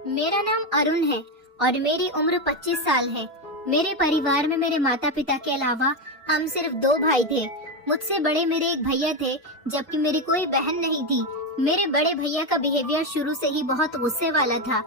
मेरा नाम अरुण है और मेरी उम्र 25 साल है। मेरे परिवार में मेरे माता पिता के अलावा हम सिर्फ 2 भाई थे। मुझसे बड़े मेरे एक भैया थे, जबकि मेरी कोई बहन नहीं थी। मेरे बड़े भैया का बिहेवियर शुरू से ही बहुत गुस्से वाला था।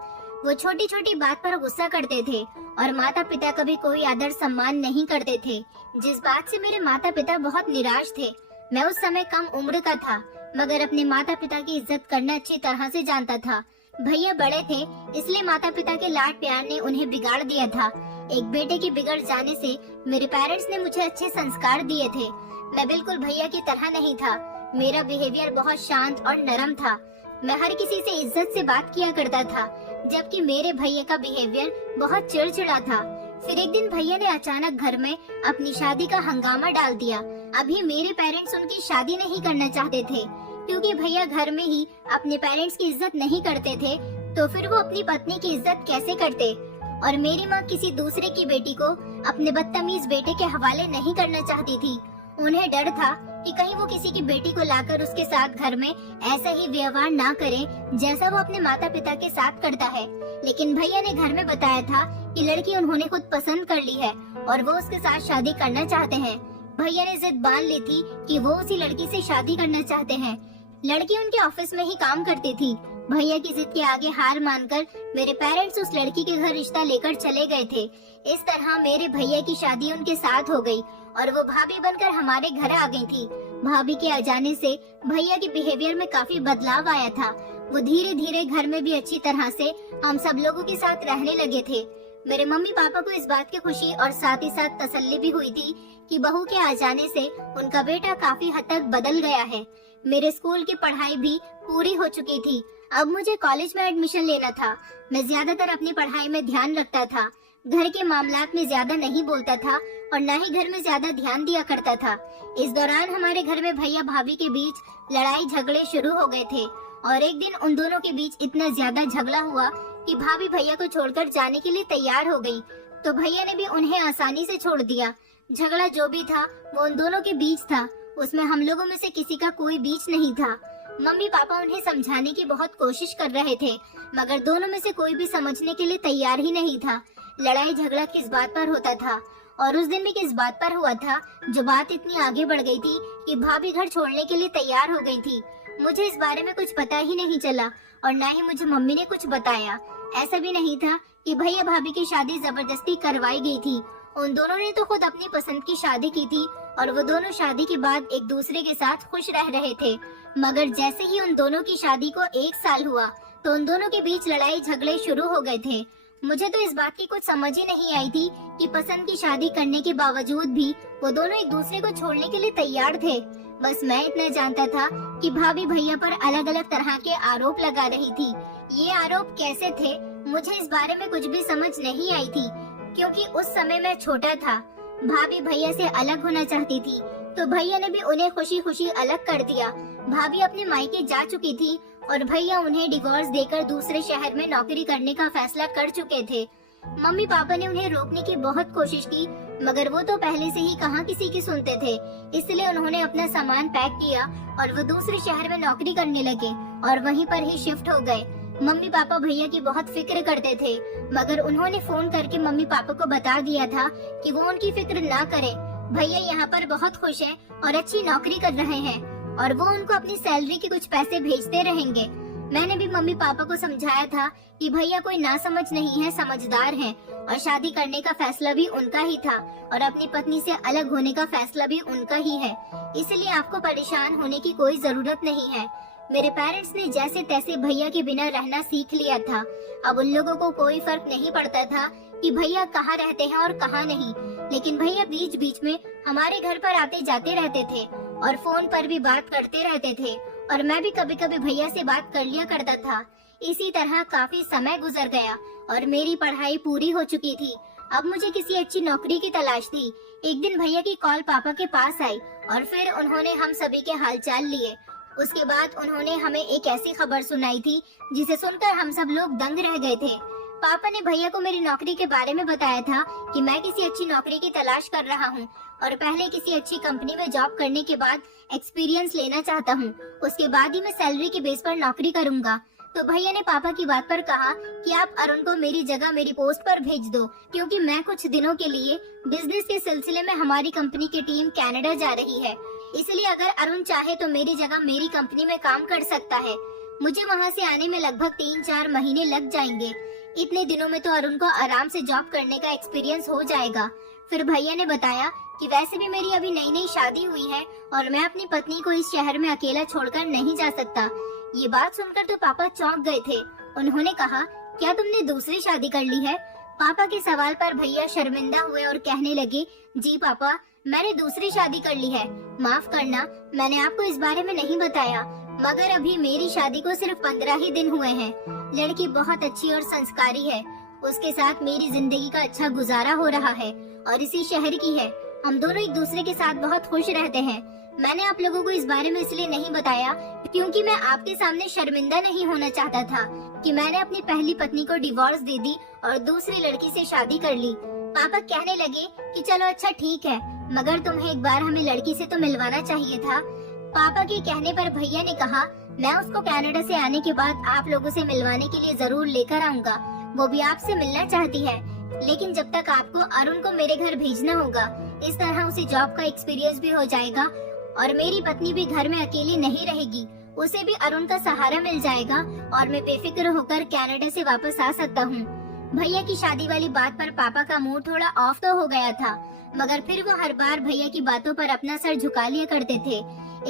वो छोटी छोटी बात पर गुस्सा करते थे और माता पिता का भी कोई आदर सम्मान नहीं करते थे, जिस बात से मेरे माता पिता बहुत निराश थे। मैं उस समय कम उम्र का था, मगर अपने माता पिता की इज्जत करना अच्छी तरह से जानता था। भैया बड़े थे, इसलिए माता पिता के लाड प्यार ने उन्हें बिगाड़ दिया था। एक बेटे के बिगड़ जाने से मेरे पेरेंट्स ने मुझे अच्छे संस्कार दिए थे। मैं बिल्कुल भैया की तरह नहीं था। मेरा बिहेवियर बहुत शांत और नरम था। मैं हर किसी से इज्जत से बात किया करता था, जबकि मेरे भैया का बिहेवियर बहुत चिड़चिड़ा था। फिर एक दिन भैया ने अचानक घर में अपनी शादी का हंगामा डाल दिया। अभी मेरे पेरेंट्स उनकी शादी नहीं करना चाहते थे, क्योंकि भैया घर में ही अपने पेरेंट्स की इज्जत नहीं करते थे, तो फिर वो अपनी पत्नी की इज्जत कैसे करते। और मेरी माँ किसी दूसरे की बेटी को अपने बदतमीज बेटे के हवाले नहीं करना चाहती थी। उन्हें डर था कि कहीं वो किसी की बेटी को लाकर उसके साथ घर में ऐसा ही व्यवहार ना करे जैसा वो अपने माता पिता के साथ करता है। लेकिन भैया ने घर में बताया था कि लड़की उन्होंने खुद पसंद कर ली है और वो उसके साथ शादी करना चाहते हैं। भैया ने जिद बांध ली थी कि वो उसी लड़की से शादी करना चाहते हैं। लड़की उनके ऑफिस में ही काम करती थी। भैया की जिद के आगे हार मानकर मेरे पेरेंट्स उस लड़की के घर रिश्ता लेकर चले गए थे। इस तरह मेरे भैया की शादी उनके साथ हो गई और वो भाभी बनकर हमारे घर आ गई थी। भाभी के आ जाने से भैया के बिहेवियर में काफी बदलाव आया था। वो धीरे धीरे घर में भी अच्छी तरह से हम सब लोगों के साथ रहने लगे थे। मेरे मम्मी पापा को इस बात की खुशी और साथ ही साथ तसल्ली भी हुई थी कि बहू के आ जाने से उनका बेटा काफी हद तक बदल गया है। मेरे स्कूल की पढ़ाई भी पूरी हो चुकी थी। अब मुझे कॉलेज में एडमिशन लेना था। मैं ज्यादातर अपनी पढ़ाई में ध्यान रखता था, घर के मामलात में ज्यादा नहीं बोलता था और न ही घर में ज्यादा ध्यान दिया करता था। इस दौरान हमारे घर में भैया भाभी के बीच लड़ाई झगड़े शुरू हो गए थे और एक दिन उन दोनों के बीच इतना ज्यादा झगड़ा हुआ कि भाभी भैया को छोड़कर जाने के लिए तैयार हो गई, तो भैया ने भी उन्हें आसानी से छोड़ दिया। झगड़ा जो भी था वो उन दोनों के बीच था, उसमें हम लोगों में से किसी का कोई बीच नहीं था। मम्मी पापा उन्हें समझाने की बहुत कोशिश कर रहे थे, मगर दोनों में से कोई भी समझने के लिए तैयार ही नहीं था। लड़ाई झगड़ा किस बात पर होता था और उस दिन भी किस बात पर हुआ था, जो बात इतनी आगे बढ़ गई थी कि भाभी घर छोड़ने के लिए तैयार हो गई थी। मुझे इस बारे में कुछ पता ही नहीं चला और न ही मुझे मम्मी ने कुछ बताया। ऐसा भी नहीं था कि भैया भाभी की शादी जबरदस्ती करवाई गई थी। उन दोनों ने तो खुद अपनी पसंद की शादी की थी और वो दोनों शादी के बाद एक दूसरे के साथ खुश रह रहे थे। मगर जैसे ही उन दोनों की शादी को 1 साल हुआ तो उन दोनों के बीच लड़ाई झगड़े शुरू हो गए थे। मुझे तो इस बात की कुछ समझ ही नहीं आई थी कि पसंद की शादी करने के बावजूद भी वो दोनों एक दूसरे को छोड़ने के लिए तैयार थे। बस मैं इतना जानता था कि भाभी भैया पर अलग अलग तरह के आरोप लगा रही थी। ये आरोप कैसे थे, मुझे इस बारे में कुछ भी समझ नहीं आई थी, क्योंकि उस समय मैं छोटा था। भाभी भैया से अलग होना चाहती थी, तो भैया ने भी उन्हें खुशी खुशी अलग कर दिया। भाभी अपने मायके जा चुकी थी और भैया उन्हें डिवोर्स देकर दूसरे शहर में नौकरी करने का फैसला कर चुके थे। मम्मी पापा ने उन्हें रोकने की बहुत कोशिश की, मगर वो तो पहले से ही कहाँ किसी की सुनते थे। इसलिए उन्होंने अपना सामान पैक किया और वो दूसरे शहर में नौकरी करने लगे और वहीं पर ही शिफ्ट हो गए। मम्मी पापा भैया की बहुत फिक्र करते थे, मगर उन्होंने फोन करके मम्मी पापा को बता दिया था कि वो उनकी फिक्र ना करें। भैया यहाँ पर बहुत खुश हैं और अच्छी नौकरी कर रहे हैं और वो उनको अपनी सैलरी के कुछ पैसे भेजते रहेंगे। मैंने भी मम्मी पापा को समझाया था कि भैया कोई नासमझ नहीं है, समझदार हैं और शादी करने का फैसला भी उनका ही था और अपनी पत्नी से अलग होने का फैसला भी उनका ही है। इसलिए आपको परेशान होने की कोई जरूरत नहीं है। मेरे पेरेंट्स ने जैसे तैसे भैया के बिना रहना सीख लिया था। अब उन लोगों को कोई फर्क नहीं पड़ता था कि भैया कहाँ रहते हैं और कहाँ नहीं, लेकिन भैया बीच बीच में हमारे घर पर आते जाते रहते थे और फोन पर भी बात करते रहते थे और मैं भी कभी कभी भैया से बात कर लिया करता था। इसी तरह काफी समय गुजर गया और मेरी पढ़ाई पूरी हो चुकी थी। अब मुझे किसी अच्छी नौकरी की तलाश थी। एक दिन भैया की कॉल पापा के पास आई और फिर उन्होंने हम सभी के हालचाल लिए। उसके बाद उन्होंने हमें एक ऐसी खबर सुनाई थी जिसे सुनकर हम सब लोग दंग रह गए थे। पापा ने भैया को मेरी नौकरी के बारे में बताया था कि मैं किसी अच्छी नौकरी की तलाश कर रहा हूँ और पहले किसी अच्छी कंपनी में जॉब करने के बाद एक्सपीरियंस लेना चाहता हूँ। उसके बाद ही मैं सैलरी के बेस पर नौकरी करूँगा। तो भैया ने पापा की बात पर कहा कि आप अरुण को मेरी जगह मेरी पोस्ट पर भेज दो, क्योंकि मैं कुछ दिनों के लिए बिजनेस के सिलसिले में हमारी कंपनी की टीम कनाडा जा रही है। इसलिए अगर अरुण चाहे तो मेरी जगह मेरी कंपनी में काम कर सकता है। मुझे वहाँ से आने में लगभग 3-4 महीने लग जाएंगे। इतने दिनों में तो अरुण को आराम से जॉब करने का एक्सपीरियंस हो जाएगा। फिर भैया ने बताया कि वैसे भी मेरी अभी नई नई शादी हुई है और मैं अपनी पत्नी को इस शहर में अकेला छोड़कर नहीं जा सकता। ये बात सुनकर तो पापा चौंक गए थे। उन्होंने कहा, क्या तुमने दूसरी शादी कर ली है? पापा के सवाल पर भैया शर्मिंदा हुए और कहने लगे, जी पापा, मैंने दूसरी शादी कर ली है। माफ करना, मैंने आपको इस बारे में नहीं बताया, मगर अभी मेरी शादी को सिर्फ 15 ही दिन हुए हैं। लड़की बहुत अच्छी और संस्कारी है। उसके साथ मेरी जिंदगी का अच्छा गुजारा हो रहा है और इसी शहर की है। हम दोनों एक दूसरे के साथ बहुत खुश रहते हैं। मैंने आप लोगों को इस बारे में इसलिए नहीं बताया क्योंकि मैं आपके सामने शर्मिंदा नहीं होना चाहता था कि मैंने अपनी पहली पत्नी को डिवोर्स दे दी और दूसरी लड़की से शादी कर ली। पापा कहने लगे कि चलो अच्छा ठीक है, मगर तुम्हें एक बार हमें लड़की से तो मिलवाना चाहिए था। पापा के कहने पर भैया ने कहा, मैं उसको कनाडा से आने के बाद आप लोगों से मिलवाने के लिए जरूर लेकर आऊंगा। वो भी आपसे मिलना चाहती है, लेकिन जब तक आपको अरुण को मेरे घर भेजना होगा। इस तरह उसे जॉब का एक्सपीरियंस भी हो जाएगा और मेरी पत्नी भी घर में अकेली नहीं रहेगी। उसे भी अरुण का सहारा मिल जाएगा और मैं बेफिक्र होकर कनाडा से वापस आ सकता हूँ। भैया की शादी वाली बात पर पापा का मूड थोड़ा ऑफ तो हो गया था, मगर फिर वो हर बार भैया की बातों पर अपना सर झुका लिया करते थे।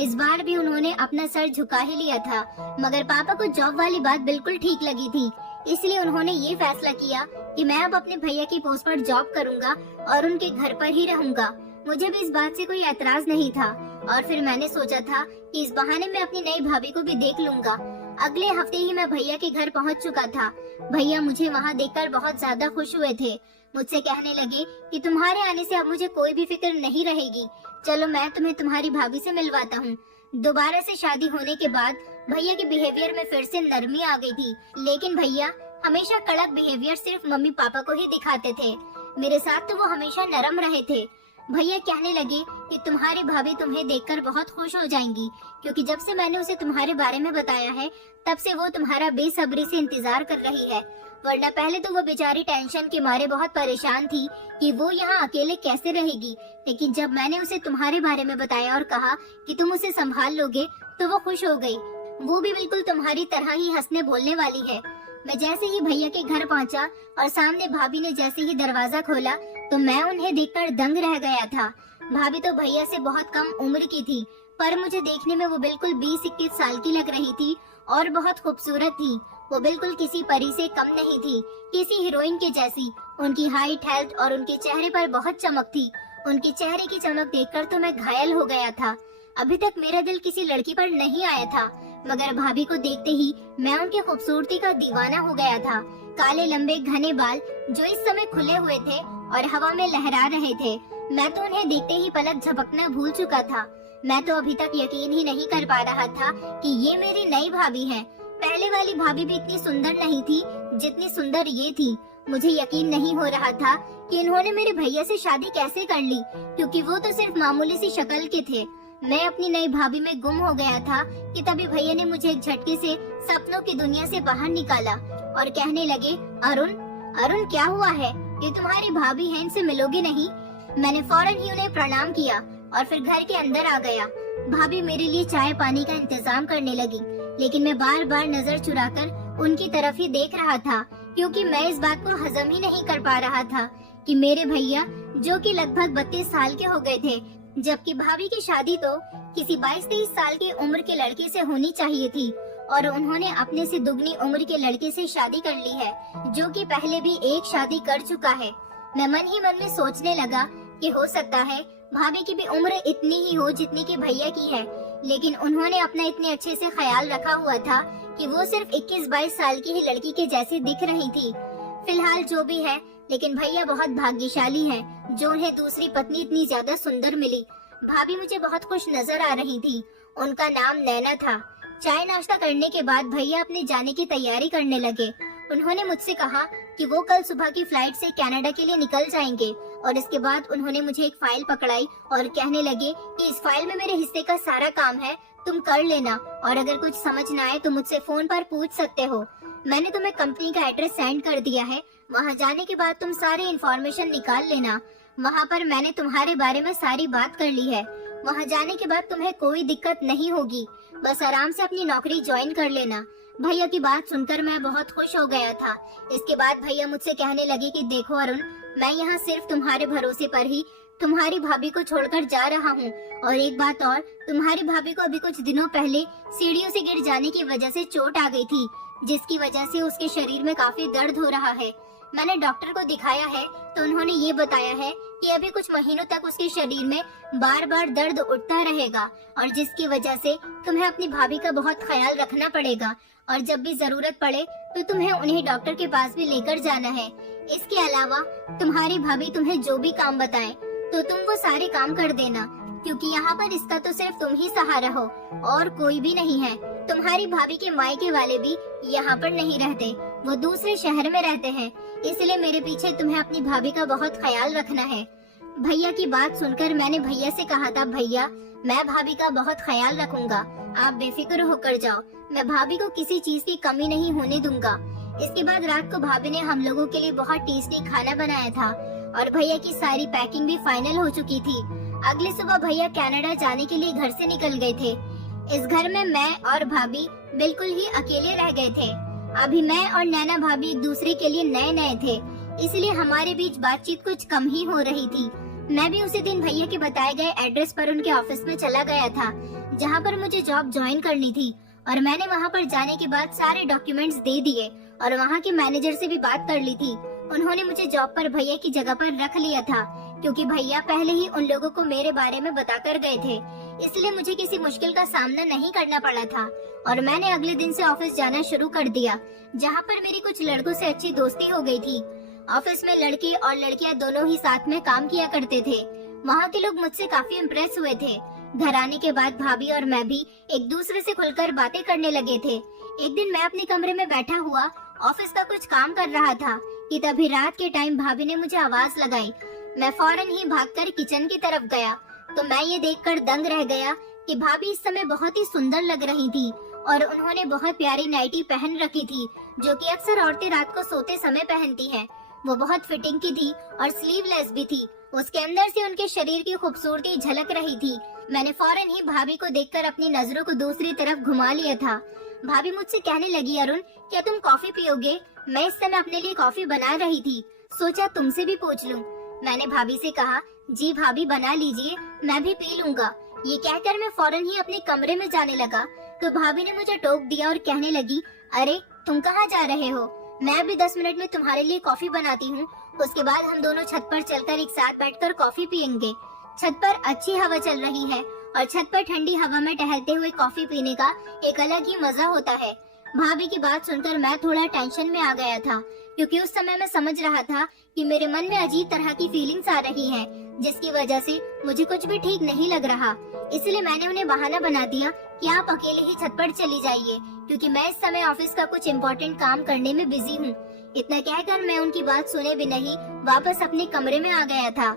इस बार भी उन्होंने अपना सर झुका ही लिया था, मगर पापा को जॉब वाली बात बिल्कुल ठीक लगी थी। इसलिए उन्होंने ये फैसला किया कि मैं अब अपने भैया की पोस्ट पर जॉब करूंगा और उनके घर पर ही रहूंगा। मुझे भी इस बात से कोई एतराज नहीं था और फिर मैंने सोचा था कि इस बहाने मैं अपनी नई भाभी को भी देख लूंगा। अगले हफ्ते ही मैं भैया के घर पहुंच चुका था। भैया मुझे वहां देखकर बहुत ज्यादा खुश हुए थे। मुझसे कहने लगे कि तुम्हारे आने से अब मुझे कोई भी फिक्र नहीं रहेगी। चलो मैं तुम्हें तुम्हारी भाभी से मिलवाता हूँ। दोबारा से शादी होने के बाद भैया के बिहेवियर में फिर से नरमी आ गई थी, लेकिन भैया हमेशा कड़क बिहेवियर सिर्फ मम्मी पापा को ही दिखाते थे। मेरे साथ तो वो हमेशा नरम रहे थे। भैया कहने लगे कि तुम्हारी भाभी तुम्हें देखकर बहुत खुश हो जाएंगी, क्योंकि जब से मैंने उसे तुम्हारे बारे में बताया है तब से वो तुम्हारा बेसब्री से इंतजार कर रही है। वरना पहले तो वो बेचारी टेंशन के मारे बहुत परेशान थी कि वो यहाँ अकेले कैसे रहेगी, लेकिन जब मैंने उसे तुम्हारे बारे में बताया और कहा कि तुम उसे संभाल लोगे तो वो खुश हो गई। वो भी बिल्कुल तुम्हारी तरह ही हंसने बोलने वाली है। मैं जैसे ही भैया के घर पहुंचा और सामने भाभी ने जैसे ही दरवाजा खोला तो मैं उन्हें देखकर दंग रह गया था। भाभी तो भैया से बहुत कम उम्र की थी, पर मुझे देखने में वो बिल्कुल 20-21 साल की लग रही थी और बहुत खूबसूरत थी। वो बिल्कुल किसी परी से कम नहीं थी, किसी हीरोइन के जैसी। उनकी हाइट, हेल्थ और उनके चेहरे पर बहुत चमक थी। उनके चेहरे की चमक देखकर तो मैं घायल हो गया था। अभी तक मेरा दिल किसी लड़की पर नहीं आया था, मगर भाभी को देखते ही मैं उनकी खूबसूरती का दीवाना हो गया था। काले लंबे घने बाल जो इस समय खुले हुए थे और हवा में लहरा रहे थे। मैं तो उन्हें देखते ही पलक झपकना भूल चुका था। मैं तो अभी तक यकीन ही नहीं कर पा रहा था कि ये मेरी नई भाभी है। पहले वाली भाभी भी इतनी सुंदर नहीं थी जितनी सुंदर ये थी। मुझे यकीन नहीं हो रहा था कि इन्होंने मेरे भैया से शादी कैसे कर ली, क्योंकि वो तो सिर्फ मामूली सी शक्ल के थे। मैं अपनी नई भाभी में गुम हो गया था कि तभी भैया ने मुझे एक झटके से सपनों की दुनिया से बाहर निकाला और कहने लगे, अरुण अरुण क्या हुआ है? ये तुम्हारी भाभी है, इनसे मिलोगे नहीं? मैंने फौरन ही उन्हें प्रणाम किया और फिर घर के अंदर आ गया। भाभी मेरे लिए चाय पानी का इंतजाम करने लगी, लेकिन मैं बार बार नजर चुराकर उनकी तरफ ही देख रहा था, क्योंकि मैं इस बात को हजम ही नहीं कर पा रहा था कि मेरे भैया जो कि लगभग 32 साल के हो गए थे, जबकि भाभी की शादी तो किसी 22-23 साल की उम्र के लड़के से होनी चाहिए थी, और उन्होंने अपने से दुगनी उम्र के लड़के से शादी कर ली है, जो कि पहले भी एक शादी कर चुका है। मैं मन ही मन में सोचने लगा कि हो सकता है भाभी की भी उम्र इतनी ही हो जितनी की भैया की है, लेकिन उन्होंने अपना इतने अच्छे से ख्याल रखा हुआ था कि वो सिर्फ 21-22 साल की ही लड़की के जैसी दिख रही थी। फिलहाल जो भी है, लेकिन भैया बहुत भाग्यशाली हैं जो उन्हें दूसरी पत्नी इतनी ज्यादा सुंदर मिली। भाभी मुझे बहुत खुश नजर आ रही थी। उनका नाम नैना था। चाय नाश्ता करने के बाद भैया अपने जाने की तैयारी करने लगे। उन्होंने मुझसे कहा कि वो कल सुबह की फ्लाइट से कनाडा के लिए निकल जाएंगे, और इसके बाद उन्होंने मुझे एक फाइल पकड़ाई और कहने लगे कि इस फाइल में मेरे हिस्से का सारा काम है, तुम कर लेना, और अगर कुछ समझ ना आए तो मुझसे फोन पर पूछ सकते हो। मैंने तुम्हें कंपनी का एड्रेस सेंड कर दिया है, वहाँ जाने के बाद तुम सारी इंफॉर्मेशन निकाल लेना। वहाँ पर मैंने तुम्हारे बारे में सारी बात कर ली है। वहाँ जाने के बाद तुम्हें कोई दिक्कत नहीं होगी, बस आराम से अपनी नौकरी ज्वाइन कर लेना। भैया की बात सुनकर मैं बहुत खुश हो गया था। इसके बाद भैया मुझसे कहने लगे कि देखो अरुण, मैं यहाँ सिर्फ तुम्हारे भरोसे पर ही तुम्हारी भाभी को छोड़कर जा रहा हूँ। और एक बात और, तुम्हारी भाभी को अभी कुछ दिनों पहले सीढ़ियों से गिर जाने की वजह से चोट आ गई थी, जिसकी वजह से उसके शरीर में काफी दर्द हो रहा है। मैंने डॉक्टर को दिखाया है तो उन्होंने ये बताया है कि अभी कुछ महीनों तक उसके शरीर में बार बार दर्द उठता रहेगा, और जिसकी वजह से तुम्हें अपनी भाभी का बहुत ख्याल रखना पड़ेगा, और जब भी जरूरत पड़े तो तुम्हें उन्हें डॉक्टर के पास भी लेकर जाना है। इसके अलावा तुम्हारी भाभी तुम्हें जो भी काम बताए तो तुम वो सारे काम कर देना, क्योंकि यहाँ पर इसका तो सिर्फ तुम ही सहारा हो और कोई भी नहीं है। तुम्हारी भाभी के मायके वाले भी यहाँ पर नहीं रहते, वो दूसरे शहर में रहते हैं, इसलिए मेरे पीछे तुम्हें अपनी भाभी का बहुत ख्याल रखना है। भैया की बात सुनकर मैंने भैया से कहा था, भैया मैं भाभी का बहुत ख्याल रखूंगा, आप बेफिक्र होकर जाओ, मैं भाभी को किसी चीज की कमी नहीं होने दूंगा। इसके बाद रात को भाभी ने हम लोगों के लिए बहुत टेस्टी खाना बनाया था, और भैया की सारी पैकिंग भी फाइनल हो चुकी थी। अगली सुबह भैया कनाडा जाने के लिए घर से निकल गए थे। इस घर में मैं और भाभी बिल्कुल ही अकेले रह गए थे। अभी मैं और नैना भाभी एक दूसरे के लिए नए नए थे, इसलिए हमारे बीच बातचीत कुछ कम ही हो रही थी। मैं भी उसी दिन भैया के बताए गए एड्रेस पर उनके ऑफिस में चला गया था, जहाँ पर मुझे जॉब ज्वाइन करनी थी, और मैंने वहाँ पर जाने के बाद सारे डॉक्यूमेंट्स दे दिए और वहाँ के मैनेजर से भी बात कर ली थी। उन्होंने मुझे जॉब पर भैया की जगह पर रख लिया था, क्योंकि भैया पहले ही उन लोगों को मेरे बारे में बताकर गए थे, इसलिए मुझे किसी मुश्किल का सामना नहीं करना पड़ा था। और मैंने अगले दिन से ऑफिस जाना शुरू कर दिया, जहाँ पर मेरी कुछ लड़कों से अच्छी दोस्ती हो गई थी। ऑफिस में लड़के और लड़कियाँ दोनों ही साथ में काम किया करते थे। वहाँ के लोग मुझसे काफी इम्प्रेस हुए थे। घर आने के बाद भाभी और मैं भी एक दूसरे से खुलकर बातें करने लगे थे। एक दिन मैं अपने कमरे में बैठा हुआ ऑफिस का कुछ काम कर रहा था कि तभी रात के टाइम भाभी ने मुझे आवाज लगाई। मैं फौरन ही भागकर किचन की तरफ गया तो मैं ये देखकर दंग रह गया कि भाभी इस समय बहुत ही सुंदर लग रही थी, और उन्होंने बहुत प्यारी नाइटी पहन रखी थी, जो कि अक्सर औरतें रात को सोते समय पहनती हैं। वो बहुत फिटिंग की थी और स्लीवलेस भी थी। उसके अंदर से उनके शरीर की खूबसूरती झलक रही थी। मैंने फौरन ही भाभी को देखकर अपनी नजरों को दूसरी तरफ घुमा लिया था। भाभी मुझसे कहने लगी, अरुण क्या तुम कॉफी पियोगे? मैं इस समय अपने लिए कॉफी बना रही थी, सोचा तुमसे भी पूछ लूं। मैंने भाभी से कहा, जी भाभी बना लीजिए, मैं भी पी लूंगा। ये कहकर मैं फौरन ही अपने कमरे में जाने लगा तो भाभी ने मुझे टोक दिया और कहने लगी, अरे तुम कहाँ जा रहे हो? मैं अभी 10 मिनट में तुम्हारे लिए कॉफी बनाती हूँ, उसके बाद हम दोनों छत पर चलकर एक साथ बैठकर कॉफी पियेंगे। छत पर अच्छी हवा चल रही है और छत पर ठंडी हवा में टहलते हुए कॉफी पीने का एक अलग ही मजा होता है। भाभी की बात सुनकर मैं थोड़ा टेंशन में आ गया था, क्योंकि उस समय मैं समझ रहा था कि मेरे मन में अजीब तरह की फीलिंग्स आ रही हैं, जिसकी वजह से मुझे कुछ भी ठीक नहीं लग रहा। इसलिए मैंने उन्हें बहाना बना दिया कि आप अकेले ही छत पर चली जाइए, क्योंकि मैं इस समय ऑफिस का कुछ इम्पोर्टेंट काम करने में बिजी हूँ। इतना कहकर मैं उनकी बात सुने भी नहीं वापस अपने कमरे में आ गया था।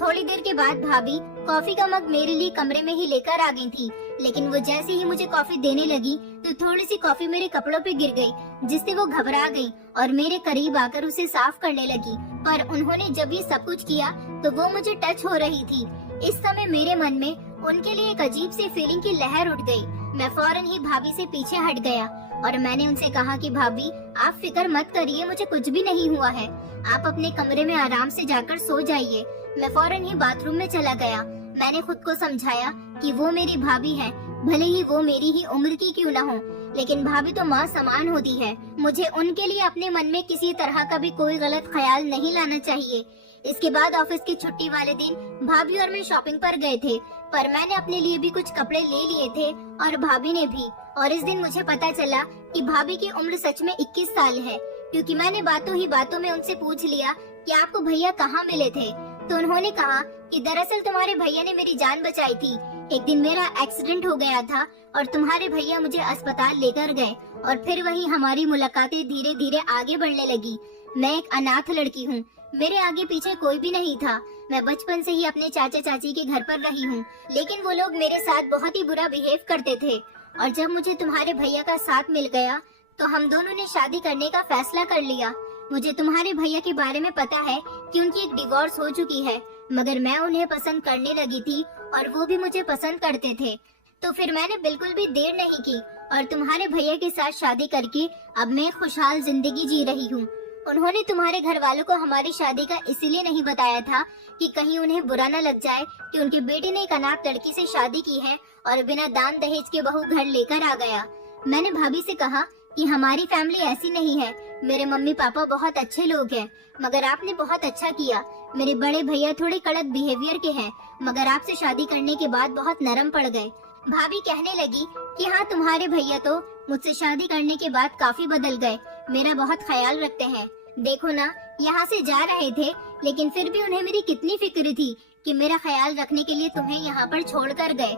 थोड़ी देर के बाद भाभी कॉफी का मग मेरे लिए कमरे में ही लेकर आ गई थी, लेकिन वो जैसे ही मुझे कॉफी देने लगी तो थोड़ी सी कॉफी मेरे कपड़ों पे गिर गई, जिससे वो घबरा गई और मेरे करीब आकर उसे साफ करने लगी। पर उन्होंने जब ये सब कुछ किया तो वो मुझे टच हो रही थी। इस समय मेरे मन में उनके लिए एक अजीब सी फीलिंग की लहर उठ गई। मैं फौरन ही भाभी से पीछे हट गया और मैंने उनसे कहा कि भाभी आप फिक्र मत करिए, मुझे कुछ भी नहीं हुआ है, आप अपने कमरे में आराम से जाकर सो जाइए। मैं फौरन ही बाथरूम में चला गया। मैंने खुद को समझाया कि वो मेरी भाभी है, भले ही वो मेरी ही उम्र की क्यों न हो, लेकिन भाभी तो माँ समान होती है। मुझे उनके लिए अपने मन में किसी तरह का भी कोई गलत ख्याल नहीं लाना चाहिए। इसके बाद ऑफिस की छुट्टी वाले दिन भाभी और मैं शॉपिंग पर गए थे, पर मैंने अपने लिए भी कुछ कपड़े ले लिए थे और भाभी ने भी। और इस दिन मुझे पता चला कि भाभी की उम्र सच में 21 साल है, क्योंकि मैंने बातों ही बातों में उनसे पूछ लिया कि आपको भैया कहाँ मिले थे। तो उन्होंने कहा कि दरअसल तुम्हारे भैया ने मेरी जान बचाई थी। एक दिन मेरा एक्सीडेंट हो गया था और तुम्हारे भैया मुझे अस्पताल लेकर गए, और फिर वही हमारी मुलाकातें धीरे धीरे आगे बढ़ने लगी। मैं एक अनाथ लड़की हूँ, मेरे आगे पीछे कोई भी नहीं था। मैं बचपन से ही अपने चाचा चाची के घर पर रही हूँ, लेकिन वो लोग मेरे साथ बहुत ही बुरा बिहेव करते थे। और जब मुझे तुम्हारे भैया का साथ मिल गया तो हम दोनों ने शादी करने का फैसला कर लिया। मुझे तुम्हारे भैया के बारे में पता है कि उनकी एक डिवोर्स हो चुकी है, मगर मैं उन्हें पसंद करने लगी थी और वो भी मुझे पसंद करते थे। तो फिर मैंने बिल्कुल भी देर नहीं की और तुम्हारे भैया के साथ शादी करके अब मैं खुशहाल जिंदगी जी रही हूँ। उन्होंने तुम्हारे घर वालों को हमारी शादी का इसीलिए नहीं बताया था कि कहीं उन्हें बुरा न लग जाए कि उनके बेटे ने एक अनाथ लड़की से शादी की है और बिना दान दहेज के बहू घर लेकर आ गया। मैंने भाभी से कहा कि हमारी फैमिली ऐसी नहीं है, मेरे मम्मी पापा बहुत अच्छे लोग हैं, मगर आपने बहुत अच्छा किया। मेरे बड़े भैया थोड़े कड़क बिहेवियर के हैं, मगर आपसे शादी करने के बाद बहुत नरम पड़ गए। भाभी कहने लगी कि हाँ, तुम्हारे भैया तो मुझसे शादी करने के बाद काफी बदल गए, मेरा बहुत ख्याल रखते हैं। देखो ना, यहाँ से जा रहे थे लेकिन फिर भी उन्हें मेरी कितनी फिक्र थी कि मेरा ख्याल रखने के लिए तुम्हें यहाँ पर छोड़ कर गए।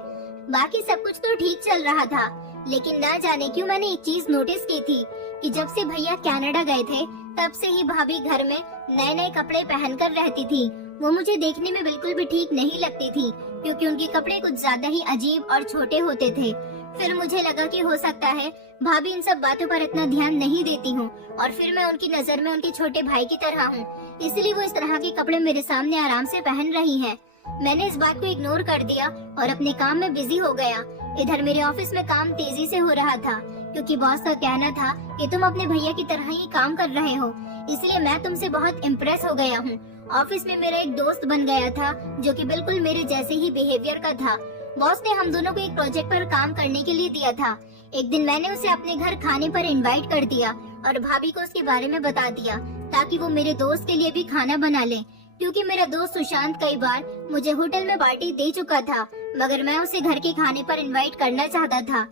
बाकी सब कुछ तो ठीक चल रहा था, लेकिन ना जाने क्यों मैंने एक चीज नोटिस की थी कि जब से भैया कनाडा गए थे तब से ही भाभी घर में नए नए कपड़े पहनकर रहती थी। वो मुझे देखने में बिल्कुल भी ठीक नहीं लगती थी क्योंकि उनके कपड़े कुछ ज्यादा ही अजीब और छोटे होते थे। फिर मुझे लगा कि हो सकता है भाभी इन सब बातों पर इतना ध्यान नहीं देती हूँ और फिर मैं उनकी नजर में उनके छोटे भाई की तरह हूँ, इसलिए वो इस तरह के कपड़े मेरे सामने आराम से पहन रही हैं। मैंने इस बात को इग्नोर कर दिया और अपने काम में बिजी हो गया। इधर मेरे ऑफिस में काम तेजी से हो रहा था क्योंकि बॉस का कहना था कि तुम अपने भैया की तरह ही काम कर रहे हो, इसलिए मैं तुमसे बहुत इम्प्रेस हो गया हूँ। ऑफिस में मेरा एक दोस्त बन गया था जो कि बिल्कुल मेरे जैसे ही बिहेवियर का था। बॉस ने हम दोनों को एक प्रोजेक्ट पर काम करने के लिए दिया था। एक दिन मैंने उसे अपने घर खाने पर इनवाइट कर दिया और भाभी को उसके बारे में बता दिया ताकि वो मेरे दोस्त के लिए भी खाना बना ले, क्योंकि मेरा दोस्त सुशांत कई बार मुझे होटल में पार्टी दे चुका था, मगर मैं उसे घर के खाने पर इनवाइट करना चाहता था।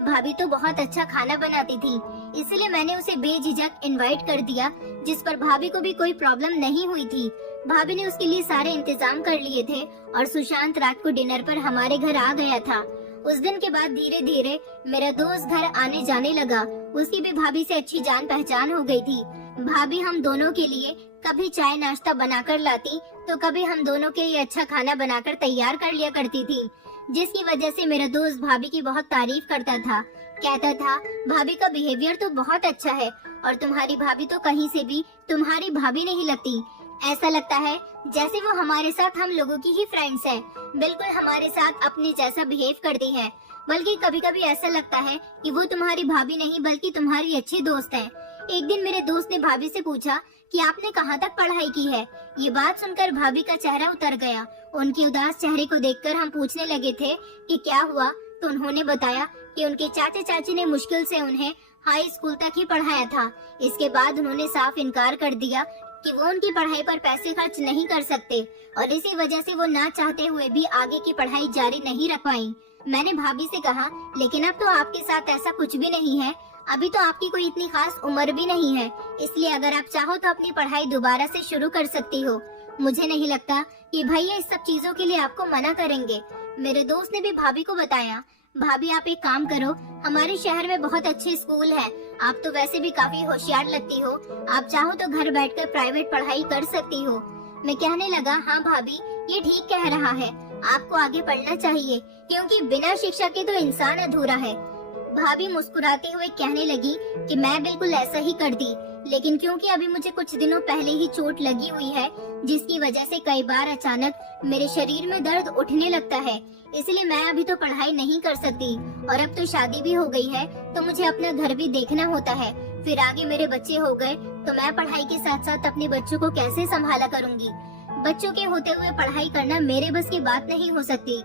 भाभी तो बहुत अच्छा खाना बनाती थी, इसलिए मैंने उसे बेझिझक इनवाइट कर दिया, जिस पर भाभी को भी कोई प्रॉब्लम नहीं हुई थी। भाभी ने उसके लिए सारे इंतजाम कर लिए थे और सुशांत रात को डिनर पर हमारे घर आ गया था। उस दिन के बाद धीरे धीरे मेरा दोस्त घर आने जाने लगा। उसकी भी भाभी से अच्छी जान पहचान हो गई थी। भाभी हम दोनों के लिए कभी चाय नाश्ता बनाकर लाती तो कभी हम दोनों के लिए अच्छा खाना बनाकर तैयार कर लिया करती थी, जिसकी वजह से मेरा दोस्त भाभी की बहुत तारीफ करता था। कहता था भाभी का बिहेवियर तो बहुत अच्छा है और तुम्हारी भाभी तो कहीं से भी तुम्हारी भाभी नहीं लगती। ऐसा लगता है जैसे वो हमारे साथ हम लोगों की ही फ्रेंड्स हैं, बिल्कुल हमारे साथ अपने जैसा बिहेव करती है। बल्कि कभी कभी ऐसा लगता है कि वो तुम्हारी भाभी नहीं बल्कि तुम्हारी अच्छी दोस्त है। एक दिन मेरे दोस्त ने भाभी से पूछा कि आपने कहाँ तक पढ़ाई की है। ये बात सुनकर भाभी का चेहरा उतर गया। उनके उदास चेहरे को देखकर हम पूछने लगे थे कि क्या हुआ, तो उन्होंने बताया कि उनके चाचा चाची ने मुश्किल से उन्हें हाई स्कूल तक ही पढ़ाया था। इसके बाद उन्होंने साफ इनकार कर दिया कि वो उनकी पढ़ाई पर पैसे खर्च नहीं कर सकते और इसी वजह से वो ना चाहते हुए भी आगे की पढ़ाई जारी नहीं रख पाई। मैंने भाभी से कहा लेकिन अब तो आपके साथ ऐसा कुछ भी नहीं है, अभी तो आपकी कोई इतनी खास उम्र भी नहीं है, इसलिए अगर आप चाहो तो अपनी पढ़ाई दोबारा से शुरू कर सकती हो। मुझे नहीं लगता कि भैया इस सब चीजों के लिए आपको मना करेंगे। मेरे दोस्त ने भी भाभी को बताया, भाभी आप एक काम करो, हमारे शहर में बहुत अच्छे स्कूल है, आप तो वैसे भी काफी होशियार लगती हो, आप चाहो तो घर बैठकर प्राइवेट पढ़ाई कर सकती हो। मैं कहने लगा हाँ भाभी, ये ठीक कह रहा है, आपको आगे पढ़ना चाहिए क्योंकि बिना शिक्षा के तो इंसान अधूरा है। भाभी मुस्कुराते हुए कहने लगी कि मैं बिल्कुल ऐसा ही करती, लेकिन क्योंकि अभी मुझे कुछ दिनों पहले ही चोट लगी हुई है जिसकी वजह से कई बार अचानक मेरे शरीर में दर्द उठने लगता है, इसलिए मैं अभी तो पढ़ाई नहीं कर सकती और अब तो शादी भी हो गई है तो मुझे अपना घर भी देखना होता है। फिर आगे मेरे बच्चे हो गए तो मैं पढ़ाई के साथ साथ अपने बच्चों को कैसे संभाला करूँगी। बच्चों के होते हुए पढ़ाई करना मेरे बस की बात नहीं हो सकती।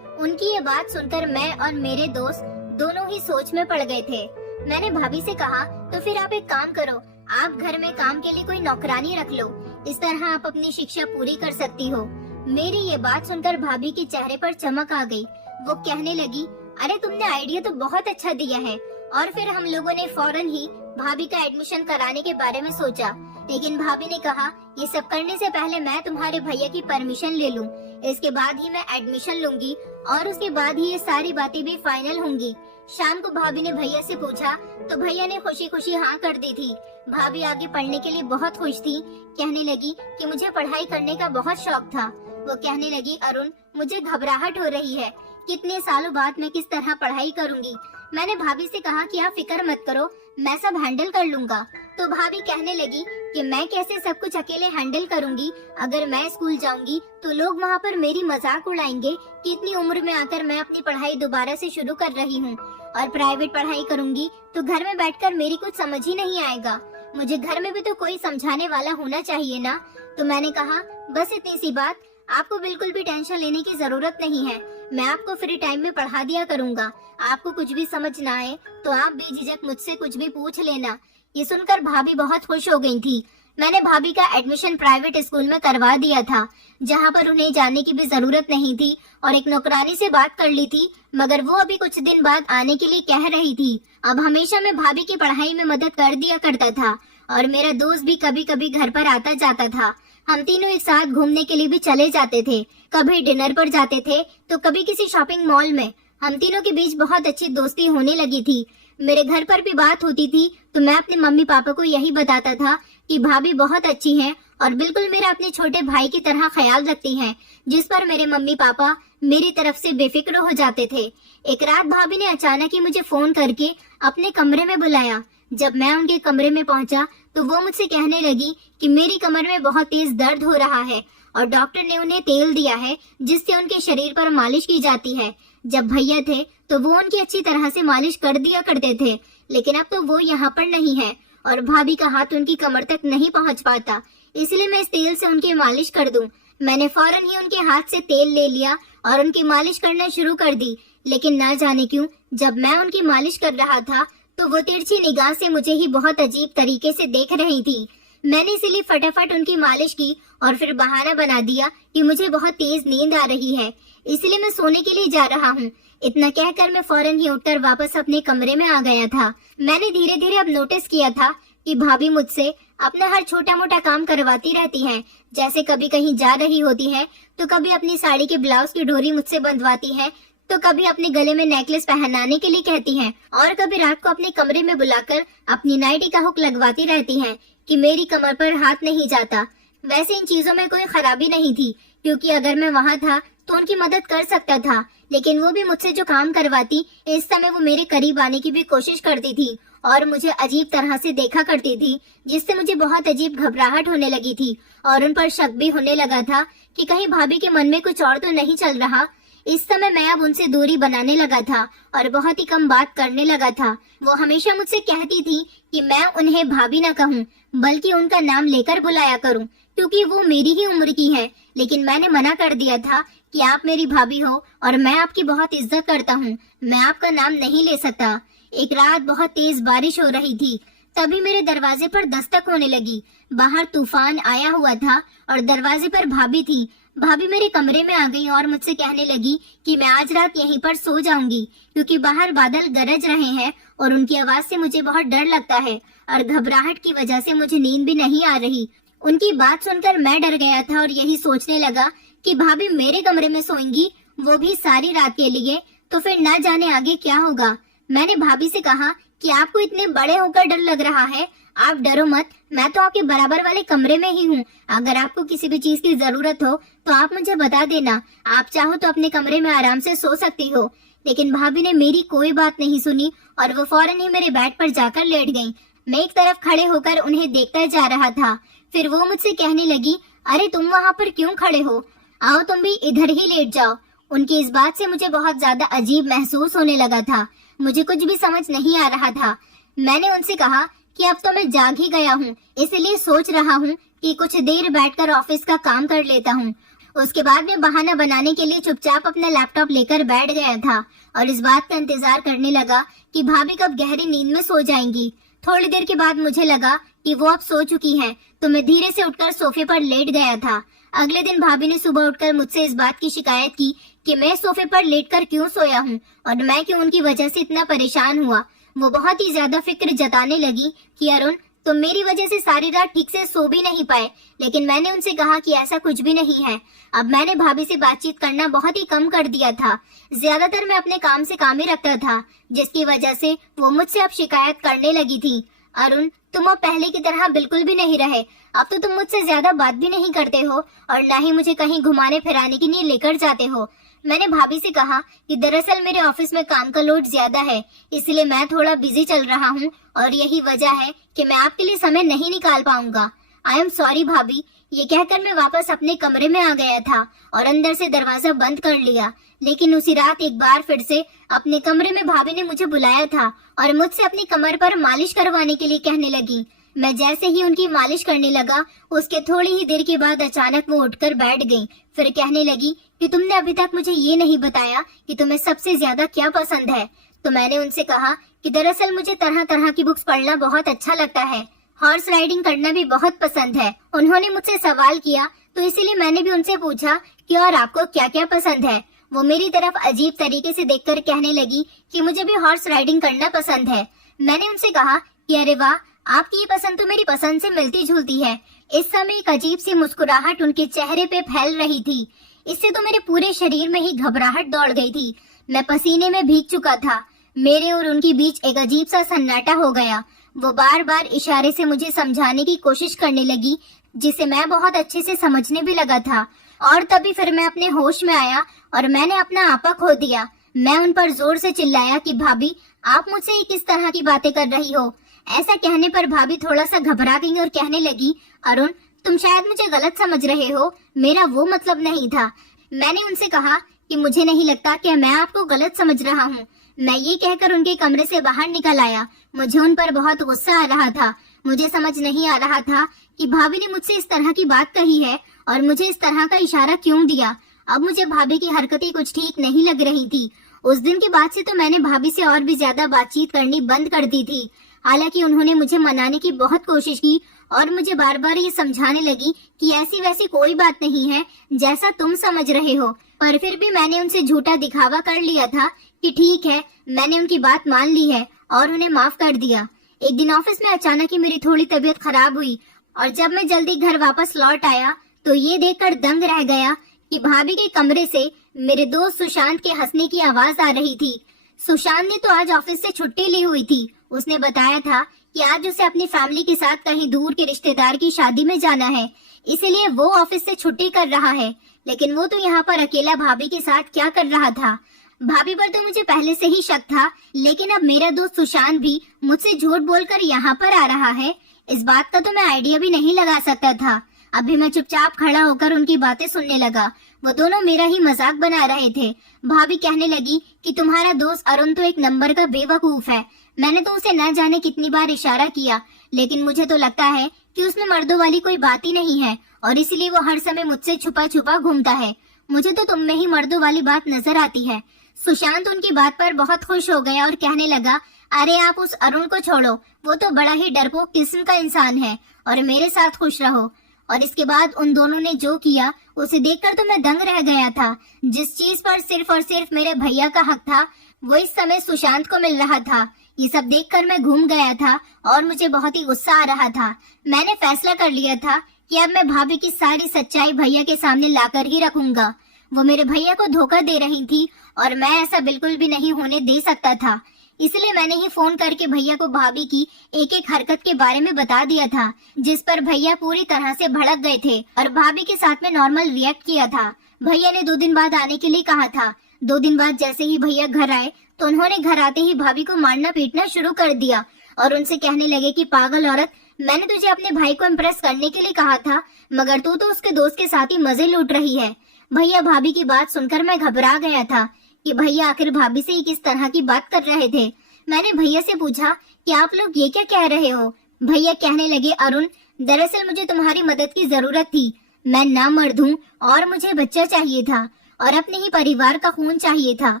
उनकी ये बात सुनकर मैं और मेरे दोस्त दोनों ही सोच में पड़ गए थे। मैंने भाभी से कहा तो फिर आप एक काम करो, आप घर में काम के लिए कोई नौकरानी रख लो, इस तरह आप अपनी शिक्षा पूरी कर सकती हो। मेरी ये बात सुनकर भाभी के चेहरे पर चमक आ गई। वो कहने लगी अरे तुमने आइडिया तो बहुत अच्छा दिया है। और फिर हम लोगों ने फौरन ही भाभी का एडमिशन कराने के बारे में सोचा, लेकिन भाभी ने कहा ये सब करने से पहले मैं तुम्हारे भैया की परमिशन ले लूं, इसके बाद ही मैं एडमिशन लूंगी और उसके बाद ही ये सारी बातें भी फाइनल होंगी। शाम को भाभी ने भैया से पूछा तो भैया ने खुशी खुशी हाँ कर दी थी। भाभी आगे पढ़ने के लिए बहुत खुश थी। कहने लगी कि मुझे पढ़ाई करने का बहुत शौक था। वो कहने लगी, अरुण मुझे घबराहट हो रही है, कितने सालों बाद मैं किस तरह पढ़ाई करूंगी। मैंने भाभी से कहा कि आप फिक्र मत करो, मैं सब हैंडल कर लूंगा। तो भाभी कहने लगी कि मैं कैसे सब कुछ अकेले हैंडल करूंगी, अगर मैं स्कूल जाऊंगी तो लोग वहाँ पर मेरी मजाक उड़ाएंगे कि इतनी उम्र में आकर मैं अपनी पढ़ाई दोबारा से शुरू कर रही हूँ, और प्राइवेट पढ़ाई करूंगी तो घर में बैठकर मेरी कुछ समझ ही नहीं आएगा। मुझे घर में भी तो कोई समझाने वाला होना चाहिए ना। तो मैंने कहा बस इतनी सी बात, आपको बिल्कुल भी टेंशन लेने की जरूरत नहीं है, मैं आपको फ्री टाइम में पढ़ा दिया करूंगा। आपको कुछ भी समझ ना आए तो आप बेझिझक मुझसे कुछ भी पूछ लेना। ये सुनकर भाभी बहुत खुश हो गई थी। मैंने भाभी का एडमिशन प्राइवेट स्कूल में करवा दिया था, जहाँ पर उन्हें जाने की भी जरूरत नहीं थी, और एक नौकरानी से बात कर ली थी, मगर वो अभी कुछ दिन बाद आने के लिए कह रही थी। अब हमेशा मैं भाभी की पढ़ाई में मदद कर दिया करता था, और मेरा दोस्त भी कभी कभी घर पर आता जाता था। हम तीनों एक साथ घूमने के लिए भी चले जाते थे, कभी डिनर पर जाते थे तो कभी किसी शॉपिंग मॉल में। हम तीनों के बीच बहुत अच्छी दोस्ती होने लगी थी। मेरे घर पर भी बात होती थी तो मैं अपने मम्मी पापा को यही बताता था कि भाभी बहुत अच्छी हैं और बिल्कुल मेरा अपने छोटे भाई की तरह ख्याल रखती हैं, जिस पर मेरे मम्मी पापा मेरी तरफ से बेफिक्र हो जाते थे। एक रात भाभी ने अचानक ही मुझे फोन करके अपने कमरे में बुलाया। जब मैं उनके कमरे में पहुंचा तो वो मुझसे कहने लगी कि मेरी कमर में बहुत तेज दर्द हो रहा है और डॉक्टर ने उन्हें तेल दिया है जिससे उनके शरीर पर मालिश की जाती है। जब भैया थे तो वो उनकी अच्छी तरह से मालिश कर दिया करते थे, लेकिन अब तो वो यहाँ पर नहीं है और भाभी का हाथ उनकी कमर तक नहीं पहुँच पाता, इसलिए मैं इस तेल से उनकी मालिश कर दूं। मैंने फौरन ही उनके हाथ से तेल ले लिया और उनकी मालिश करना शुरू कर दी, लेकिन ना जाने क्यों जब मैं उनकी मालिश कर रहा था तो वो तिरछी निगाह से मुझे ही बहुत अजीब तरीके से देख रही थी। मैंने इसीलिए फटाफट उनकी मालिश की और फिर बहाना बना दिया कि मुझे बहुत तेज नींद आ रही है, इसलिए मैं सोने के लिए जा रहा हूँ। इतना कहकर मैं फौरन ही उठकर वापस अपने कमरे में आ गया था। मैंने धीरे धीरे अब नोटिस किया था कि भाभी मुझसे अपना हर छोटा मोटा काम करवाती रहती हैं। जैसे कभी कहीं जा रही होती है तो कभी अपनी साड़ी के ब्लाउज की डोरी मुझसे बंधवाती है, तो कभी अपने गले में नेकलेस पहनाने के लिए कहती हैं, और कभी रात को अपने कमरे में बुलाकर अपनी नाइटी का हुक लगवाती रहती हैं कि मेरी कमर पर हाथ नहीं जाता। वैसे इन चीजों में कोई खराबी नहीं थी, क्योंकि अगर मैं वहाँ था तो उनकी मदद कर सकता था, लेकिन वो भी मुझसे जो काम करवाती इस समय वो मेरे करीब आने की भी कोशिश करती थी और मुझे अजीब तरह से देखा करती थी, जिससे मुझे बहुत अजीब घबराहट होने लगी थी और उन पर शक भी होने लगा था कि कहीं भाभी के मन में कुछ और तो नहीं चल रहा। इस समय मैं अब उनसे दूरी बनाने लगा था और बहुत ही कम बात करने लगा था। वो हमेशा मुझसे कहती थी कि मैं उन्हें भाभी न कहूँ बल्कि उनका नाम लेकर बुलाया करूँ, क्योंकि वो मेरी ही उम्र की है। लेकिन मैंने मना कर दिया था कि आप मेरी भाभी हो और मैं आपकी बहुत इज्जत करता हूँ, मैं आपका नाम नहीं ले सकता। एक रात बहुत तेज बारिश हो रही थी, तभी मेरे दरवाजे पर दस्तक होने लगी। बाहर तूफान आया हुआ था और दरवाजे पर भाभी थी। भाभी मेरे कमरे में आ गई और मुझसे कहने लगी कि मैं आज रात यहीं पर सो जाऊंगी, क्योंकि बाहर बादल गरज रहे हैं और उनकी आवाज से मुझे बहुत डर लगता है और घबराहट की वजह से मुझे नींद भी नहीं आ रही। उनकी बात सुनकर मैं डर गया था और यही सोचने लगा कि भाभी मेरे कमरे में सोएंगी, वो भी सारी रात के लिए, तो फिर ना जाने आगे क्या होगा। मैंने भाभी से कहा कि आपको इतने बड़े होकर डर लग रहा है, आप डरो मत, मैं तो आपके बराबर वाले कमरे में ही हूँ। अगर आपको किसी भी चीज की जरूरत हो तो आप मुझे बता देना, आप चाहो तो अपने कमरे में आराम से सो सकती हो। लेकिन भाभी ने मेरी कोई बात नहीं सुनी और वो फौरन ही मेरे बेड पर जाकर लेट गईं। मैं एक तरफ खड़े होकर उन्हें देखता जा रहा था। फिर वो मुझसे कहने लगी, अरे तुम वहाँ पर क्यों खड़े हो, आओ तुम भी इधर ही लेट जाओ। उनकी इस बात से मुझे बहुत ज्यादा अजीब महसूस होने लगा था, मुझे कुछ भी समझ नहीं आ रहा था। मैंने उनसे कहा कि अब तो मैं जाग ही गया हूँ, इसलिए सोच रहा हूँ कि कुछ देर बैठकर ऑफिस का काम कर लेता हूँ। उसके बाद मैं बहाना बनाने के लिए चुपचाप अपना लैपटॉप लेकर बैठ गया था और इस बात का इंतजार करने लगा कि भाभी कब गहरी नींद में सो जाएंगी। थोड़ी देर के बाद मुझे लगा कि वो अब सो चुकी हैं, तो मैं धीरे से उठकर सोफे पर लेट गया था। अगले दिन भाभी ने सुबह उठकर मुझसे इस बात की शिकायत की कि मैं सोफे पर लेटकर क्यों सोया हूँ और मैं क्यों उनकी वजह से इतना परेशान हुआ। वो बहुत ही ज्यादा फिक्र जताने लगी कि अरुण, तुम मेरी वजह से सारी रात ठीक से सो भी नहीं पाए। लेकिन मैंने उनसे कहा कि ऐसा कुछ भी नहीं है। अब मैंने भाभी से बातचीत करना बहुत ही कम कर दिया था। ज्यादातर मैं अपने काम से काम ही रखता था, जिसकी वजह से वो मुझसे अब शिकायत करने लगी थी। अरुण, तुम अब पहले की तरह बिल्कुल भी नहीं रहे। अब तो तुम मुझसे ज्यादा बात भी नहीं करते हो और ना ही मुझे कहीं घुमाने फिराने के लिए लेकर जाते हो। मैंने भाभी से कहा कि दरअसल मेरे ऑफिस में काम का लोड ज्यादा है, इसलिए मैं थोड़ा बिजी चल रहा हूँ और यही वजह है कि मैं आपके लिए समय नहीं निकाल पाऊंगा। आई एम सॉरी भाभी। ये कहकर मैं वापस अपने कमरे में आ गया था और अंदर से दरवाजा बंद कर लिया। लेकिन उसी रात एक बार फिर से अपने कमरे में भाभी ने मुझे बुलाया था और मुझसे अपनी कमर पर मालिश करवाने के लिए कहने लगी। मैं जैसे ही उनकी मालिश करने लगा, उसके थोड़ी ही देर के बाद अचानक वो उठकर बैठ गई। फिर कहने लगी कि तुमने अभी तक मुझे ये नहीं बताया कि तुम्हें सबसे ज्यादा क्या पसंद है। तो मैंने उनसे कहा कि दरअसल मुझे तरह तरह की बुक्स पढ़ना बहुत अच्छा लगता है, हॉर्स राइडिंग करना भी बहुत पसंद है। उन्होंने मुझसे सवाल किया तो इसीलिए मैंने भी उनसे पूछा कि और आपको क्या क्या पसंद है। वो मेरी तरफ अजीब तरीके से देखकर कहने लगी कि मुझे भी हॉर्स राइडिंग करना पसंद है। मैंने उनसे कहा कि अरे वाह, आपकी ये पसंद तो मेरी पसंद से मिलती जुलती है। इस समय एक अजीब सी मुस्कुराहट उनके चेहरे पे फैल रही थी। इससे तो मेरे पूरे शरीर में ही घबराहट दौड़ गई थी। मैं पसीने में भीग चुका था। मेरे और उनके बीच एक अजीब सा सन्नाटा हो गया। वो बार बार इशारे से मुझे समझाने की कोशिश करने लगी, जिसे मैं बहुत अच्छे से समझने भी लगा था। और तभी फिर मैं अपने होश में आया और मैंने अपना आपा खो दिया। मैं उन पर जोर से चिल्लाया कि भाभी, आप मुझसे ये किस तरह की बातें कर रही हो। ऐसा कहने पर भाभी थोड़ा सा घबरा गई और कहने लगी, अरुण, तुम शायद मुझे गलत समझ रहे हो, मेरा वो मतलब नहीं था। मैंने उनसे कहा कि मुझे नहीं लगता कि मैं आपको गलत समझ रहा हूँ। मैं ये कहकर उनके कमरे से बाहर निकल आया। मुझे उन पर बहुत गुस्सा आ रहा था। मुझे समझ नहीं आ रहा था कि भाभी ने मुझसे इस तरह की बात कही है और मुझे इस तरह का इशारा क्यों दिया। अब मुझे भाभी की हरकतें कुछ ठीक नहीं लग रही थी। उस दिन के बाद से तो मैंने भाभी से और भी ज्यादा बातचीत करनी बंद कर दी थी। हालांकि उन्होंने मुझे मनाने की बहुत कोशिश की और मुझे बार बार ये समझाने लगी कि ऐसी वैसी कोई बात नहीं है जैसा तुम समझ रहे हो। पर फिर भी मैंने उनसे झूठा दिखावा कर लिया था कि ठीक है, मैंने उनकी बात मान ली है और उन्हें माफ कर दिया। एक दिन ऑफिस में अचानक ही मेरी थोड़ी तबीयत खराब हुई और जब मैं जल्दी घर वापस लौट आया तो ये देखकर दंग रह गया कि भाभी के कमरे से मेरे दोस्त सुशांत के हंसने की आवाज आ रही थी। सुशांत ने तो आज ऑफिस से छुट्टी ली हुई थी। उसने बताया था कि आज उसे अपनी फैमिली के साथ कहीं दूर के रिश्तेदार की शादी में जाना है, इसीलिए वो ऑफिस से छुट्टी कर रहा है। लेकिन वो तो यहाँ पर अकेला भाभी के साथ क्या कर रहा था। भाभी पर तो मुझे पहले से ही शक था, लेकिन अब मेरा दोस्त सुशांत भी मुझसे झूठ बोलकर यहाँ पर आ रहा है, इस बात का तो मैं आइडिया भी नहीं लगा सकता था। अभी मैं चुपचाप खड़ा होकर उनकी बातें सुनने लगा। वो दोनों मेरा ही मजाक बना रहे थे। भाभी कहने लगी कि तुम्हारा दोस्त अरुण तो एक नंबर का बेवकूफ है। मैंने तो उसे न जाने कितनी बार इशारा किया, लेकिन मुझे तो लगता है कि उसमें मर्दों वाली कोई बात ही नहीं है और इसलिए वो हर समय मुझसे छुपा छुपा घूमता है। मुझे तो तुम में ही मर्दों वाली बात नजर आती है। सुशांत उनकी बात पर बहुत खुश हो गया और कहने लगा, अरे आप उस अरुण को छोड़ो, वो तो बड़ा ही डरपोक किस्म का इंसान है और मेरे साथ खुश रहो। और इसके बाद उन दोनों ने जो किया उसे देखकर तो मैं दंग रह गया था। जिस चीज पर सिर्फ और सिर्फ मेरे भैया का हक था वो इस समय सुशांत को मिल रहा था। ये सब देखकर मैं घूम गया था और मुझे बहुत ही गुस्सा आ रहा था। मैंने फैसला कर लिया था कि अब मैं भाभी की सारी सच्चाई भैया के सामने लाकर ही रखूंगा। वो मेरे भैया को धोखा दे रही थी और मैं ऐसा बिल्कुल भी नहीं होने दे सकता था। इसलिए मैंने ही फोन करके भैया को भाभी की एक एक हरकत के बारे में बता दिया था, जिस पर भैया पूरी तरह से भड़क गए थे और भाभी के साथ में नॉर्मल रिएक्ट किया था। भैया ने 2 दिन बाद आने के लिए कहा था। 2 दिन बाद जैसे ही भैया घर आए तो उन्होंने घर आते ही भाभी को मारना पीटना शुरू कर दिया और उनसे कहने लगे कि पागल औरत, मैंने तुझे अपने भाई को इम्प्रेस करने के लिए कहा था, मगर तू तो उसके दोस्त के साथ ही मजे लूट रही है। भैया भाभी की बात सुनकर मैं घबरा गया था कि भैया आखिर भाभी से किस तरह की बात कर रहे थे। मैंने भैया से पूछा कि आप लोग ये क्या कह रहे हो। भैया कहने लगे, अरुण, दरअसल मुझे तुम्हारी मदद की जरूरत थी। मैं ना मर्द हूँ और मुझे बच्चा चाहिए था और अपने ही परिवार का खून चाहिए था।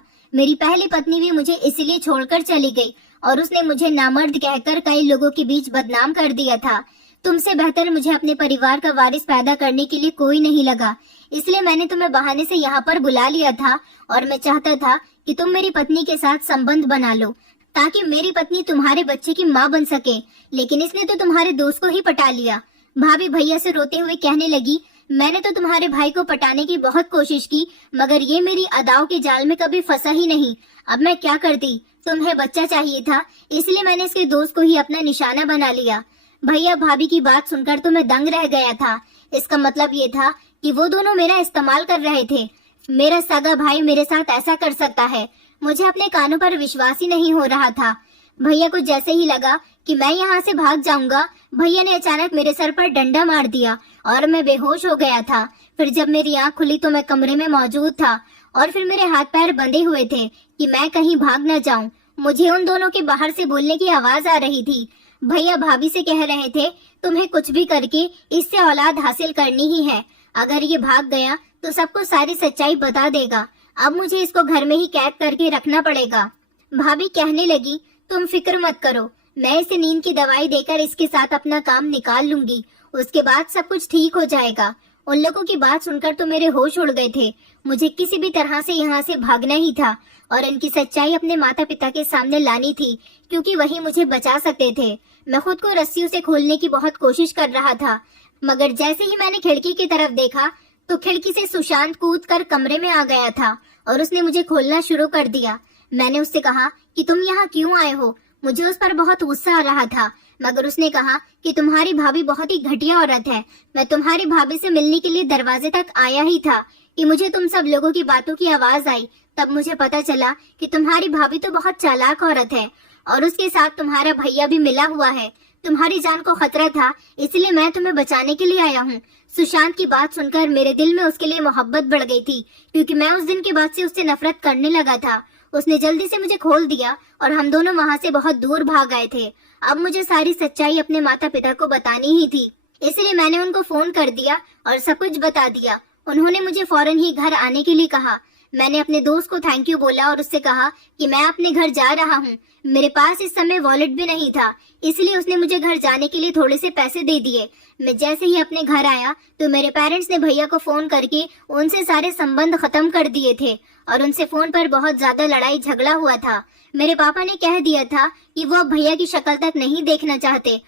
मेरी पहली पत्नी भी मुझे इसलिए छोड़कर चली गई और उसने मुझे नामर्द कहकर कई लोगों के बीच बदनाम कर दिया था। तुमसे बेहतर मुझे अपने परिवार का वारिस पैदा करने के लिए कोई नहीं लगा, इसलिए मैंने तुम्हें बहाने से यहाँ पर बुला लिया था और मैं चाहता था कि तुम मेरी पत्नी के साथ संबंध बना लो ताकि मेरी पत्नी तुम्हारे बच्चे की माँ बन सके, लेकिन इसने तो तुम्हारे दोस्त को ही पटा लिया। भाभी भैया से रोते हुए कहने लगी, मैंने तो तुम्हारे भाई को पटाने की बहुत कोशिश की, मगर ये मेरी अदाओं के जाल में कभी फंसा ही नहीं। अब मैं क्या करती? तुम्हें बच्चा चाहिए था, इसलिए मैंने इसके दोस्त को ही अपना निशाना बना लिया। भैया भाभी की बात सुनकर तो मैं दंग रह गया था। इसका मतलब ये था कि वो दोनों मेरा इस्तेमाल कर रहे थे। मेरा सगा भाई मेरे साथ ऐसा कर सकता है? मुझे अपने कानों पर विश्वास ही नहीं हो रहा था। भैया को जैसे ही लगा कि मैं यहाँ से भाग जाऊंगा, भैया ने अचानक मेरे सर पर डंडा मार दिया और मैं बेहोश हो गया था। फिर जब मेरी आंख खुली तो मैं कमरे में मौजूद था और फिर मेरे हाथ पैर बंधे हुए थे कि मैं कहीं भाग न जाऊं। मुझे उन दोनों के बाहर से बोलने की आवाज आ रही थी। भैया भाभी से कह रहे थे, तुम्हें कुछ भी करके इससे औलाद हासिल करनी ही है। अगर ये भाग गया तो सबको सारी सच्चाई बता देगा। अब मुझे इसको घर में ही कैद करके रखना पड़ेगा। भाभी कहने लगी, तुम फिक्र मत करो, मैं इसे नींद की दवाई देकर इसके साथ अपना काम निकाल लूंगी, उसके बाद सब कुछ ठीक हो जाएगा। उन लोगों की बात सुनकर तो मेरे होश उड़ गए थे। मुझे किसी भी तरह से यहाँ से भागना ही था और इनकी सच्चाई अपने माता पिता के सामने लानी थी, क्योंकि वही मुझे बचा सकते थे। मैं खुद को रस्सियों से खोलने की बहुत कोशिश कर रहा था, मगर जैसे ही मैंने खिड़की की तरफ देखा तो खिड़की से सुशांत कूदकर कमरे में आ गया था और उसने मुझे खोलना शुरू कर दिया। मैंने उससे कहा कि तुम यहाँ क्यों आए हो? मुझे उस पर बहुत गुस्सा आ रहा था, मगर उसने कहा कि तुम्हारी भाभी बहुत ही घटिया औरत है। मैं तुम्हारी भाभी से मिलने के लिए दरवाजे तक आया ही था कि मुझे तुम सब लोगों की बातों की आवाज आई। तब मुझे पता चला कि तुम्हारी भाभी तो बहुत चालाक औरत है और उसके साथ तुम्हारा भैया भी मिला हुआ है। तुम्हारी जान को खतरा था, इसलिए मैं तुम्हें बचाने के लिए आया हूँ। सुशांत की बात सुनकर मेरे दिल में उसके लिए मोहब्बत बढ़ गई थी, क्योंकि मैं उस दिन के बाद से उससे नफरत करने लगा था। उसने जल्दी से मुझे खोल दिया और हम दोनों वहाँ से बहुत दूर भाग गए थे। अब मुझे सारी सच्चाई अपने माता पिता को बतानी ही थी, इसलिए मैंने उनको फोन कर दिया और सब कुछ बता दिया। उन्होंने मुझे फौरन ही घर आने के लिए कहा। मैंने अपने दोस्त को थैंक यू बोला और उससे कहा कि मैं अपने घर जा रहा हूँ। मेरे पास इस समय वॉलेट भी नहीं था, इसलिए उसने मुझे घर जाने के लिए थोड़े से पैसे दे दिए। मैं जैसे ही अपने घर आया तो मेरे पेरेंट्स ने भैया को फोन करके उनसे सारे संबंध खत्म कर दिए थे और उनसे फोन पर बहुत ज्यादा लड़ाई झगड़ा हुआ था। मेरे पापा ने कह दिया था कि वो अब भैया की शक्ल तक नहीं देखना चाहते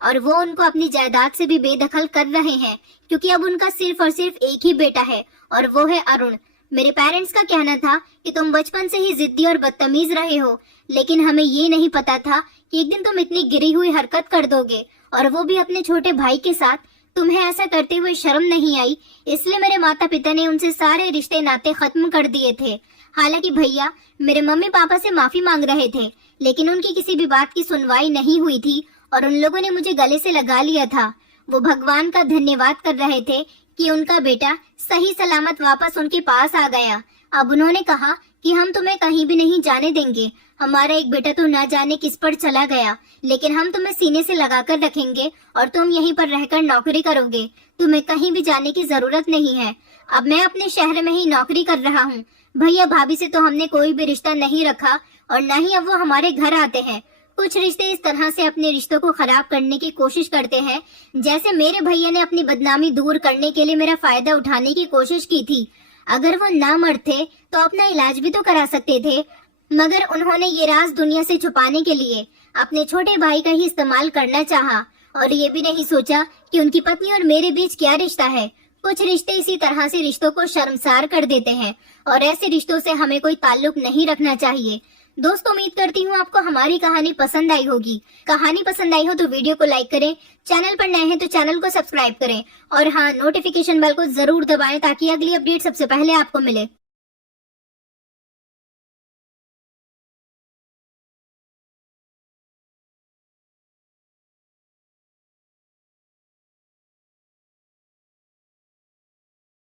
और वो उनको अपनी जायदाद से भी बेदखल कर रहे हैं, क्योंकि अब उनका सिर्फ और सिर्फ एक ही बेटा है और वो है अरुण। मेरे पेरेंट्स का कहना था कि तुम बचपन से ही जिद्दी और बदतमीज रहे हो, लेकिन हमें ये नहीं पता था कि एक दिन तुम इतनी गिरी हुई हरकत कर दोगे, और वो भी अपने छोटे भाई के साथ। तुम्हें ऐसा करते हुए शर्म नहीं आई, इसलिए मेरे माता पिता ने उनसे सारे रिश्ते नाते खत्म कर दिए थे। हालांकि भैया मेरे मम्मी पापा से माफी मांग रहे थे, लेकिन उनकी किसी भी बात की सुनवाई नहीं हुई थी और उन लोगों ने मुझे गले से लगा लिया था। वो भगवान का धन्यवाद कर रहे थे कि उनका बेटा सही सलामत वापस उनके पास आ गया। अब उन्होंने कहा कि हम तुम्हें कहीं भी नहीं जाने देंगे। हमारा एक बेटा तो ना जाने किस पर चला गया, लेकिन हम तुम्हें सीने से लगाकर रखेंगे और तुम यहीं पर रहकर नौकरी करोगे। तुम्हें कहीं भी जाने की जरूरत नहीं है। अब मैं अपने शहर में ही नौकरी कर रहा हूँ। भैया भाभी से तो हमने कोई भी रिश्ता नहीं रखा और न ही अब वो हमारे घर आते हैं। कुछ रिश्ते इस तरह से अपने रिश्तों को खराब करने की कोशिश करते हैं, जैसे मेरे भैया ने अपनी बदनामी दूर करने के लिए मेरा फायदा उठाने की कोशिश की थी। अगर वो ना मरते तो अपना इलाज भी तो करा सकते थे, मगर उन्होंने ये राज दुनिया से छुपाने के लिए अपने छोटे भाई का ही इस्तेमाल करना चाहा और ये भी नहीं सोचा कि उनकी पत्नी और मेरे बीच क्या रिश्ता है। कुछ रिश्ते इसी तरह से रिश्तों को शर्मसार कर देते हैं और ऐसे रिश्तों से हमें कोई ताल्लुक नहीं रखना चाहिए। दोस्तों, उम्मीद करती हूँ आपको हमारी कहानी पसंद आई होगी। कहानी पसंद आई हो तो वीडियो को लाइक करें, चैनल पर नए हैं तो चैनल को सब्सक्राइब करें और हाँ, नोटिफिकेशन बेल को जरूर दबाएं ताकि अगली अपडेट सबसे पहले आपको मिले।